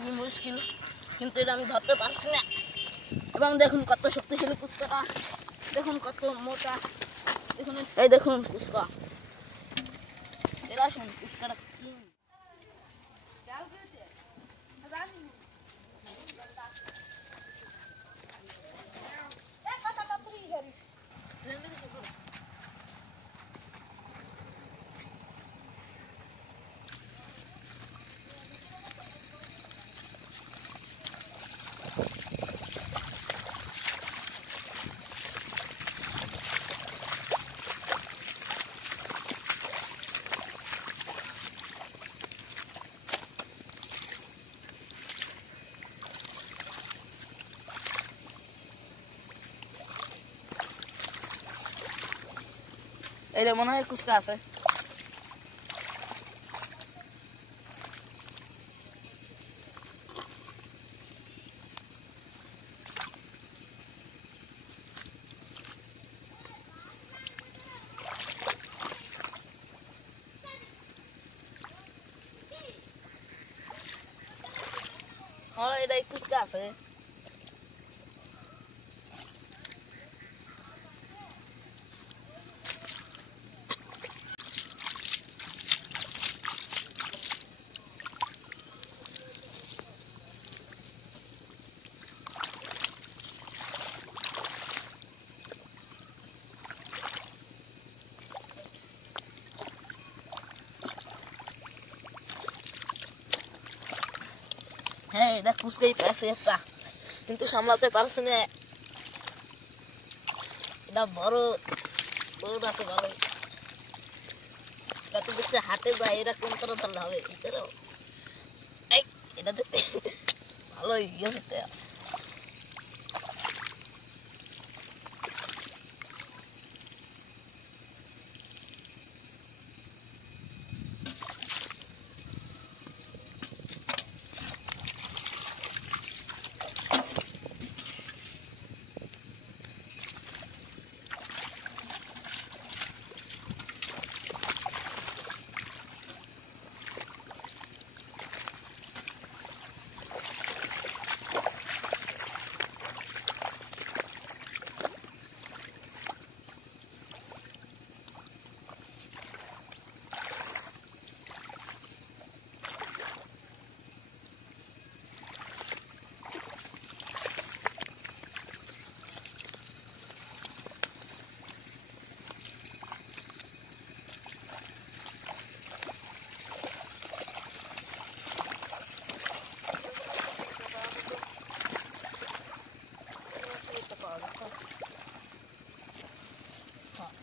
খুবই মুশকিল, কিন্তু এটা আমি ধরতে পারছি না। এবং দেখুন কত শক্তিশালী ফুচকাটা, দেখুন কত মোটা, দেখুন এই দেখুন ফুচকা। এরা আসুন ফুচকাটা কি এটা মনে হয় ফুচকা আছে। হ্যাঁ এটাই ফুচকা আছে। হ্যাঁ এটা ফুচকাই পেয়েছে একটা, কিন্তু সামলাতে পারছে না। এটা বড় চোর আছে ভালো, এটা তো দেখছে হাটে যায়, এরা কোন করে ধরলে হবে ভিতরেও। এটা দেখতে ভালোই গেছে।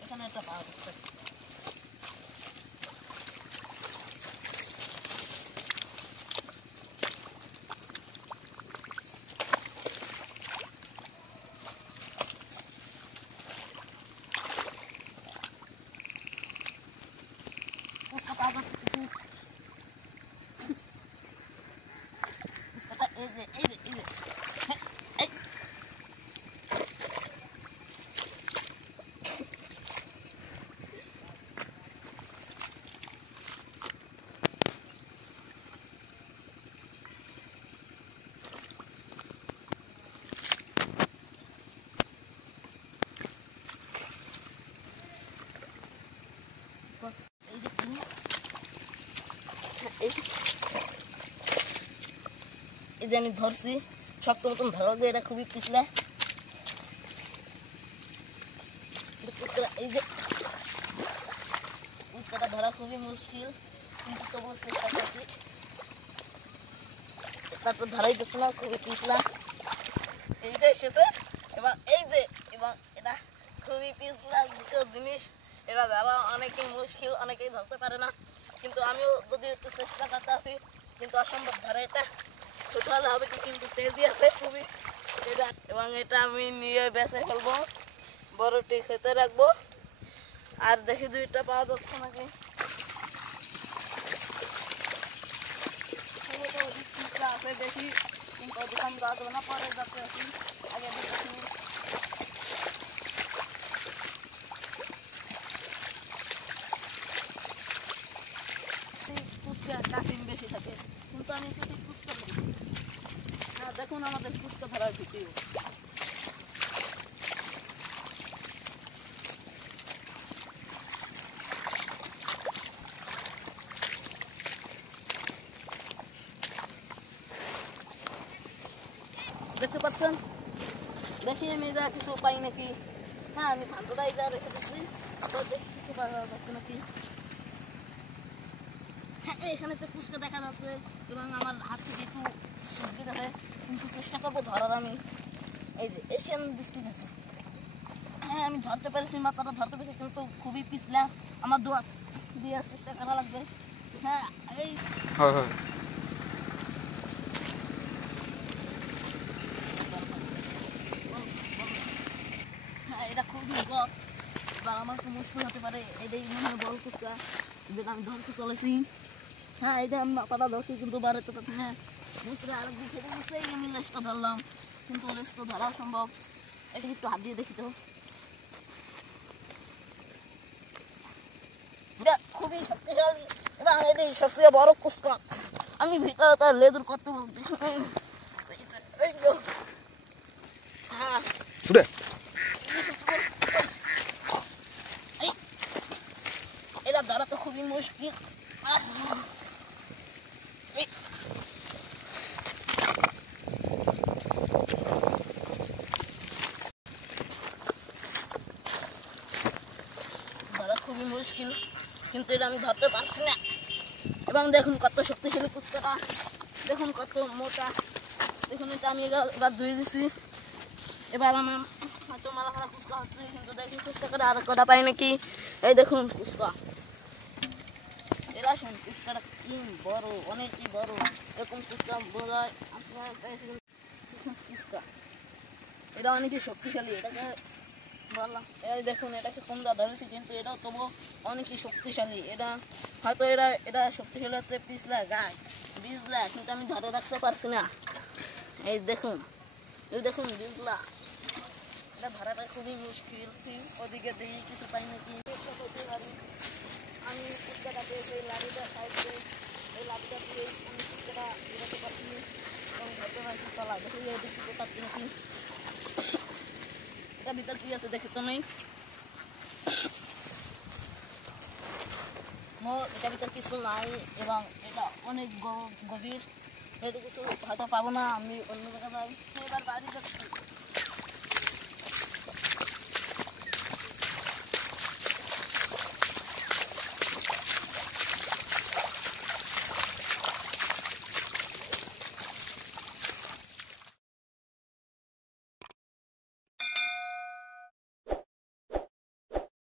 এখানে একটা পাওয়া যাচ্ছে। এই যে এই যে এই যে এই যে আমি ধরছি শক্ত মতন ধরা যায়, এটা খুবই পিছলা। এই যে ফুচকাটা ধরা খুবই মুশকিল, কিন্তু তবুও চেষ্টা করছি। তারপর ধরাই দিচ্ছে না, খুবই পিছলা। এইটা এসেছে এবং এই যে এবং এটা খুবই পিছলা দুটো জিনিস, এটা ধরা অনেকেই মুশকিল, অনেকেই ধরতে পারে না, কিন্তু আমিও যদি একটু চেষ্টা করতে আছি, কিন্তু অসম্ভব ধরে। এটা ছোট হলে হবে কি, কিন্তু তেজি আছে খুবই এটা। এবং এটা আমি নিয়ে বেঁচে ফেলবো, বড়টি খেতে রাখবো। আর দেখি দুইটা পাওয়া যাচ্ছে নাকি। আছে দেখি, কিন্তু দোকান যাওয়া যাবে না, পরে যাতে আছি আগে দেখি। কাঠিন বেশি থাকে, কিন্তু আমি এসেছি ফুচকা ধরতে। হ্যাঁ, দেখুন আমাদের ফুচকা ধরার ভিডিও। দেখতে পাচ্ছেন, দেখি আমি যা কিছু পাই নাকি। হ্যাঁ, আমি ভান্ডটাই যা রেখে দিচ্ছি, তো দেখি কিছু পাওয়া যাচ্ছে নাকি। হ্যাঁ, এখানে তো ফুচকা দেখা যাচ্ছে এবং আমার হাত থেকে একটু সবজি ধরে, কিন্তু চেষ্টা করবো ধরার আমি। এই যে এশিয়ান ডিস্ট্রিক্ট আছে। হ্যাঁ, আমি ধরতে পেরেছি, মাত্রা ধরতে পেরেছি, কিন্তু খুবই পিছলা। আমার দোয়া দিয়ে চেষ্টা করা লাগবে। হ্যাঁ, এই হ্যাঁ, এটা খুবই গপ বা আমার খুব মুশকিল হতে পারে। এটাই মনে হয় বড় ফুচকা যেটা আমি ধরতে চলেছি। হ্যাঁ, এটা আমি মাথাটা ধরছি, কিন্তু বাড়িতে তো হ্যাঁ বুঝতে আরেক দিক থেকে বুঝতেই আমি লেজটা ধরলাম, কিন্তু লেজ তো ধরা সম্ভব। এটা একটু হাত দিয়ে দেখি তো। এটা খুবই শক্তিশালী এবং এটাই সবচেয়ে বড় ফুচকা। আমি ভিতরে তার লেজুর কত বলতে হ্যাঁ এটা ধরা তো খুবই মুশকিল। ধরা খুবই মুশকিল, কিন্তু এটা আমি ধরতে পারছি না। এবং দেখুন কত শক্তিশালী ফুচকাটা, দেখুন কত মোটা। দেখুন এটা আমি এবার ধুয়ে দিছি। এবার আমার হয়তো মালা খারাপ ফুচকা হচ্ছে, কিন্তু দেখি চেষ্টা করে আর কটা পাই নাকি। এই দেখুন ফুচকা, এরা শুন ফুচকাটা কি বড়, অনেকই বড়। এরকম ফুচকা বোঝায় আপনার ফুচকা, এটা অনেকই শক্তিশালী। এটাকে বললাম, এই দেখুন এটাকে কোনটা ধরেছি, কিন্তু এটাও তবু অনেকই শক্তিশালী। এটা হয়তো এটা শক্তিশালী হচ্ছে পিছলা গাছ বীজলা, কিন্তু আমি ধরে রাখতে পারছি না। এই দেখুন বীজলা, এটা ধরাটা খুবই মুশকিল। ওদিকে দেখি কিছু পাই নাকি। আমি ফুচকাটা পেয়েছি এই লাঠিটা সাইডে, এই লাঠিটা দিয়ে আমি ফুচকাটা বেরোতে পারছি এবং ধরতে পারছি। তলা দেখি এদিক থেকে পাচ্ছি নাকি। এটা ভিতর কি আছে দেখি তো নেই। এটা ভিতর কিছু নাই এবং এটা অনেক গভীর। এটা কিছু হয়তো পাবো না, আমি অন্য জায়গায় যাই। এবার বাড়ি যাচ্ছি।